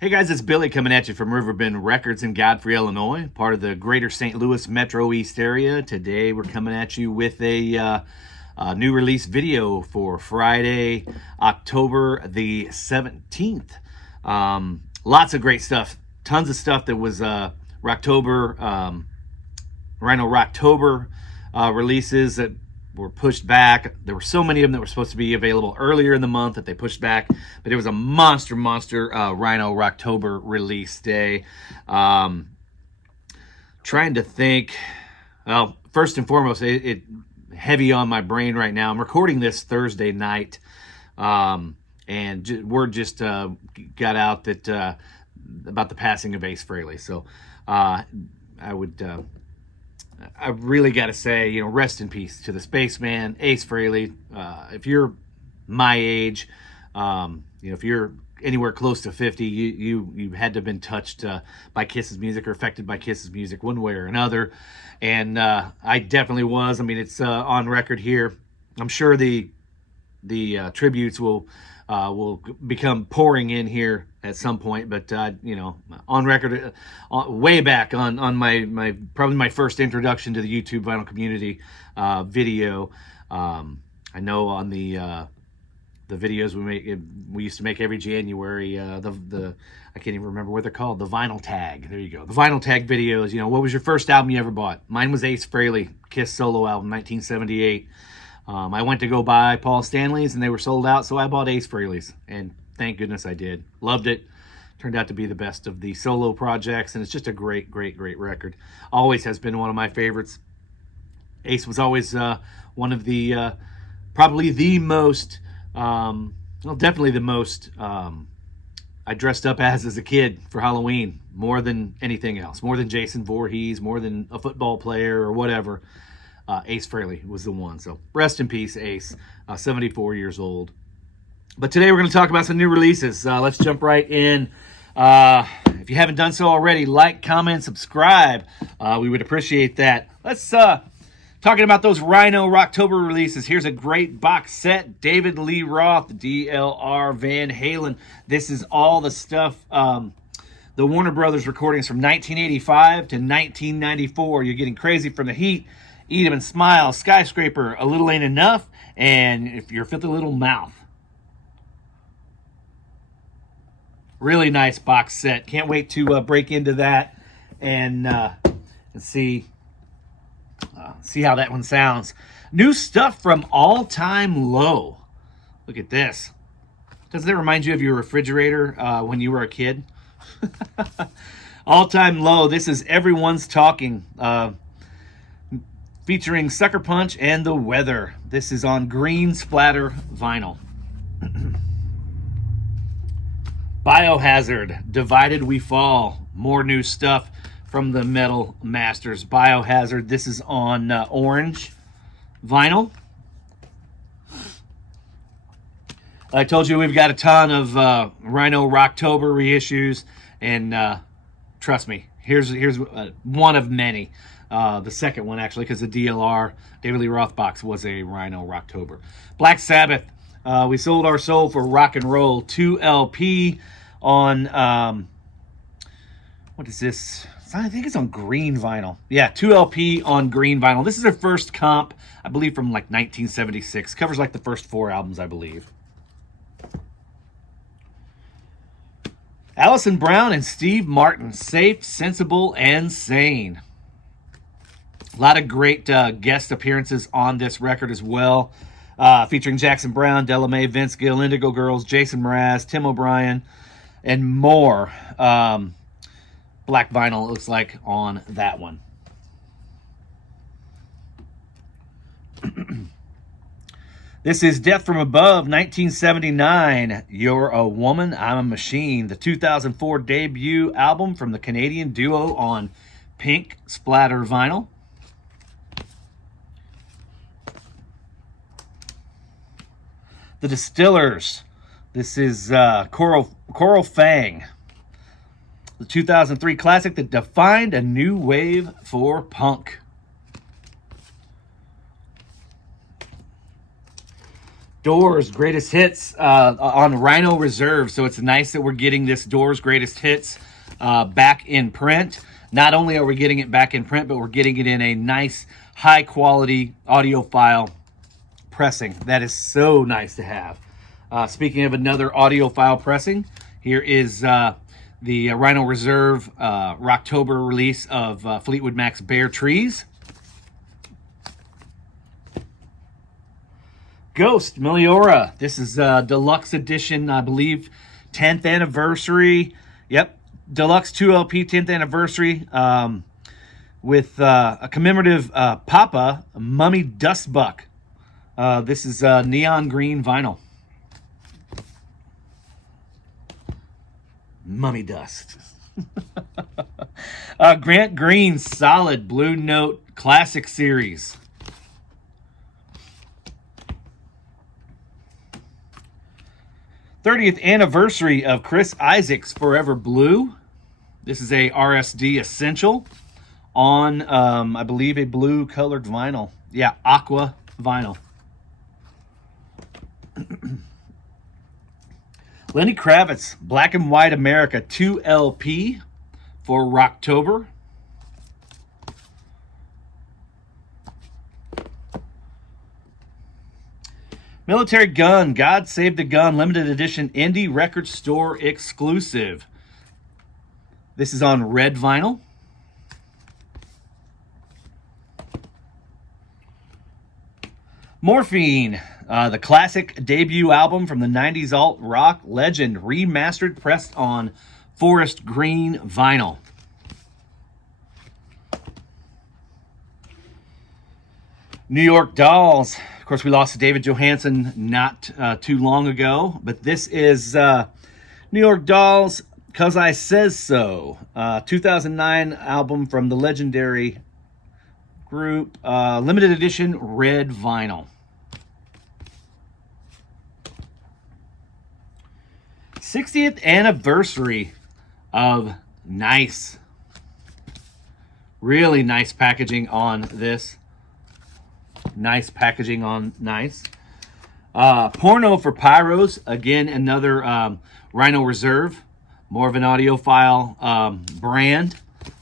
Hey guys, it's Billy coming at you from Riverbend Records in Godfrey, Illinois, part of the greater St. Louis Metro East area. Today we're coming at you with a new release video for Friday, October the 17th. Lots of great stuff, tons of stuff that was Rocktober, Rhino Rocktober releases that were pushed back. There were so many of them that were supposed to be available earlier in the month that they pushed back, but it was a monster Rhino Rocktober release day. Trying to think, well, first and foremost, it heavy on my brain right now. I'm recording this Thursday night, and word just got out that about the passing of Ace Frehley. So I really got to say, rest in peace to the spaceman, Ace Frehley. If you're my age, if you're anywhere close to 50, you had to have been touched by Kiss's music or affected by Kiss's music one way or another. And I definitely was. I mean, it's on record here. I'm sure the tributes will become pouring in here at some point, but on record, way back on my probably my first introduction to the YouTube vinyl community video. I know on the videos we used to make every January, I can't even remember what they're called, the vinyl tag. There you go, the vinyl tag videos. What was your first album you ever bought? Mine was Ace Frehley, Kiss solo album, 1978. I went to go buy Paul Stanley's and they were sold out, so I bought Ace Frehley's, and thank goodness I did. Loved it. Turned out to be the best of the solo projects, and it's just a great record. Always has been one of my favorites. Ace was always one of the, probably the most, definitely the most I dressed up as a kid for Halloween, more than anything else, more than Jason Voorhees, more than a football player or whatever. Ace Frehley was the one. So rest in peace, Ace, 74 years old. But today we're going to talk about some new releases. Let's jump right in. If you haven't done so already, like, comment, subscribe. We would appreciate that. Let's talking about those Rhino Rocktober releases. Here's a great box set. David Lee Roth, DLR Van Halen. This is all the stuff, the Warner Brothers recordings from 1985 to 1994. You're getting Crazy from the Heat, Eat 'Em and Smile, Skyscraper, A Little Ain't Enough, and If Your Filthy Little Mouth. Really nice box set. Can't wait to break into that and see how that one sounds. New stuff from All Time Low. Look at this. Doesn't it remind you of your refrigerator when you were a kid? All Time Low. This is Everyone's Talking. Featuring Sucker Punch and The Weather. This is on green splatter vinyl. Biohazard, Divided We Fall. More new stuff from the Metal Masters. Biohazard, this is on orange vinyl. I told you we've got a ton of Rhino Rocktober reissues, and trust me, here's one of many. The second one, actually, because the DLR, David Lee Roth box, was a Rhino Rocktober. Black Sabbath, We Sold Our Soul for Rock and Roll, 2LP on, what is this? I think it's on green vinyl. Yeah, 2LP on green vinyl. This is their first comp, I believe, from like 1976. Covers like the first 4 albums, I believe. Alison Brown and Steve Martin, Safe, Sensible, and Sane. A lot of great guest appearances on this record as well, featuring Jackson Brown, Della Mae, Vince Gill, Indigo Girls, Jason Mraz, Tim O'Brien, and more. Black vinyl, it looks like, on that one. This is Death from Above, 1979. You're a Woman, I'm a Machine, the 2004 debut album from the Canadian duo on pink splatter vinyl. The Distillers. This is Coral Fang, the 2003 classic that defined a new wave for punk. Doors Greatest Hits on Rhino Reserve. So it's nice that we're getting this Doors Greatest Hits back in print. Not only are we getting it back in print, but we're getting it in a nice, high-quality audiophile pressing. That is so nice to have. Speaking of another audiophile pressing, here is the Rhino Reserve Rocktober release of Fleetwood Mac's Bare Trees. Ghost Meliora. This is deluxe edition, I believe, 10th anniversary. Yep, deluxe 2LP 10th anniversary with a commemorative Papa Mummy Dust Buck. This is neon green vinyl. Mummy Dust. Grant Green Solid Blue Note Classic Series. '30th anniversary of Chris Isaak's Forever Blue. This is a RSD Essential on, I believe, a blue colored vinyl. Yeah, aqua vinyl. Lenny Kravitz, Black and White America 2LP for Rocktober. Military Gun, God Save the Gun, limited edition indie record store exclusive. This is on red vinyl. Morphine, the classic debut album from the 90s alt rock legend, remastered, pressed on forest green vinyl. New York Dolls. Of course, we lost David Johansen not too long ago, but this is New York Dolls, 'Cause I Says So, 2009 album from the legendary group, limited edition red vinyl. 60th anniversary of Nice. Really nice packaging on this. Nice packaging on Nice. Porno for Pyros. Again, another Rhino Reserve. More of an audiophile brand.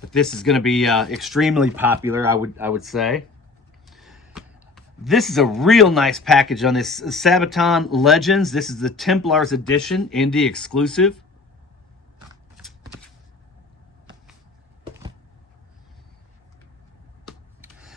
But this is going to be extremely popular, I would say. This is a real nice package on this Sabaton Legends. This is the Templars edition, indie exclusive.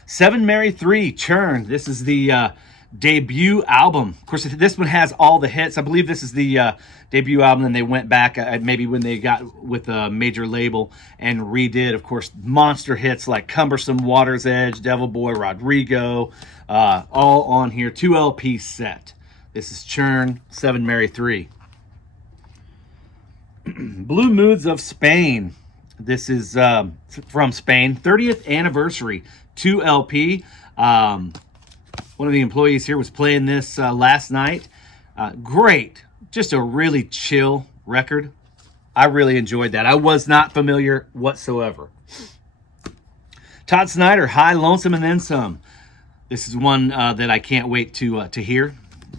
Seven Mary 3 Churn. This is the debut album. Of course, this one has all the hits. I believe this is the debut album, and they went back maybe when they got with a major label and redid, of course, monster hits like Cumbersome, Water's Edge, Devil Boy, Rodrigo, all on here. 2LP set. This is Churn, 7 Mary 3. Blue Moods of Spain. This is from Spain. 30th anniversary, 2LP. One of the employees here was playing this last night. Great. Just a really chill record. I really enjoyed that. I was not familiar whatsoever. Todd Snyder, High, Lonesome, and Then Some. This is one that I can't wait to hear.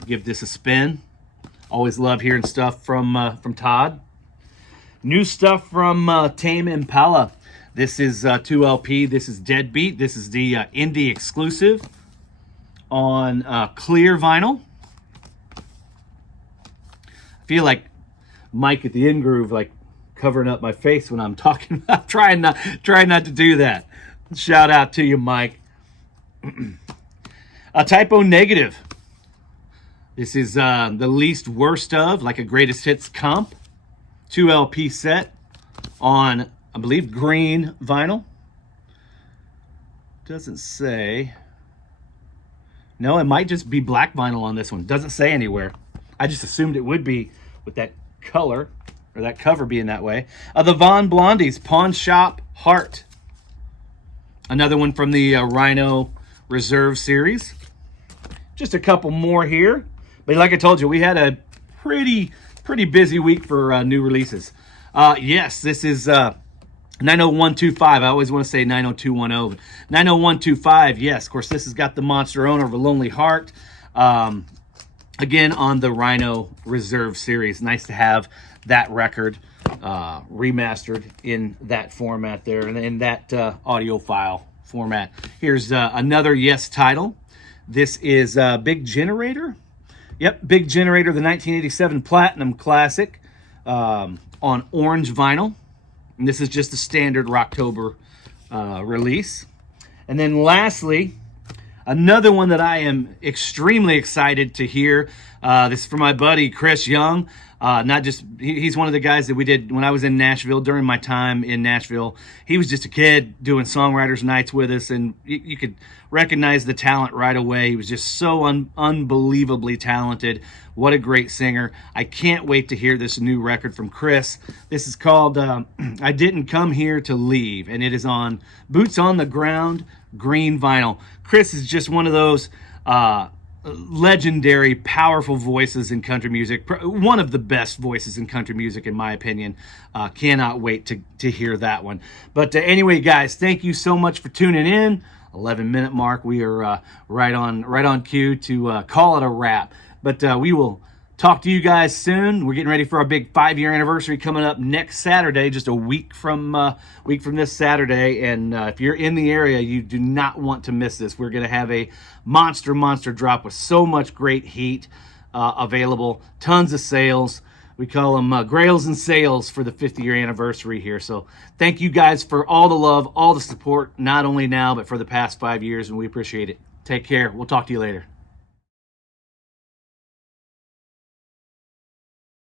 Give this a spin. Always love hearing stuff from Todd. New stuff from Tame Impala. This is 2LP. This is Deadbeat. This is the indie exclusive on clear vinyl. I feel like Mike at the In Groove, like covering up my face when I'm talking. I'm trying not to do that. Shout out to you, Mike. A Typo Negative. This is the least worst of, like a greatest hits comp. 2LP set on, I believe, green vinyl. Doesn't say. No, it might just be black vinyl on this one. Doesn't say anywhere. I just assumed it would be with that color, or that cover being that way. The Von Blondies, Pawn Shop Heart. Another one from the Rhino Reserve series. Just a couple more here. But like I told you, we had a pretty busy week for new releases. Yes, this is 90125. I always want to say 90210. 90125, yes. Of course, this has got the Monster Owner of a Lonely Heart. again on the Rhino Reserve series. Nice to have that record remastered in that format there, and in that audio file format. Here's another Yes title. This is Big Generator. Yep, Big Generator, the 1987 Platinum Classic on orange vinyl. And this is just a standard Rocktober release. And then lastly, another one that I am extremely excited to hear. This is from my buddy Chris Young. He's one of the guys that we did when I was in Nashville, during my time in Nashville. He was just a kid doing songwriters nights with us, and you could recognize the talent right away. He was just so unbelievably talented. What a great singer. I can't wait to hear this new record from Chris. This is called I Didn't Come Here to Leave, and it is on Boots on the Ground green vinyl. Chris is just one of those legendary, powerful voices in country music. One of the best voices in country music, in my opinion. Cannot wait to hear that one. But anyway, guys, thank you so much for tuning in. 11-minute mark. We are right on cue to call it a wrap. But we will talk to you guys soon. We're getting ready for our big 5-year anniversary coming up next Saturday, just a week from this Saturday. And if you're in the area, you do not want to miss this. We're going to have a monster drop with so much great heat available, tons of sales. We call them grails and sales for the 50-year anniversary here. So thank you guys for all the love, all the support, not only now, but for the past 5 years, and we appreciate it. Take care. We'll talk to you later.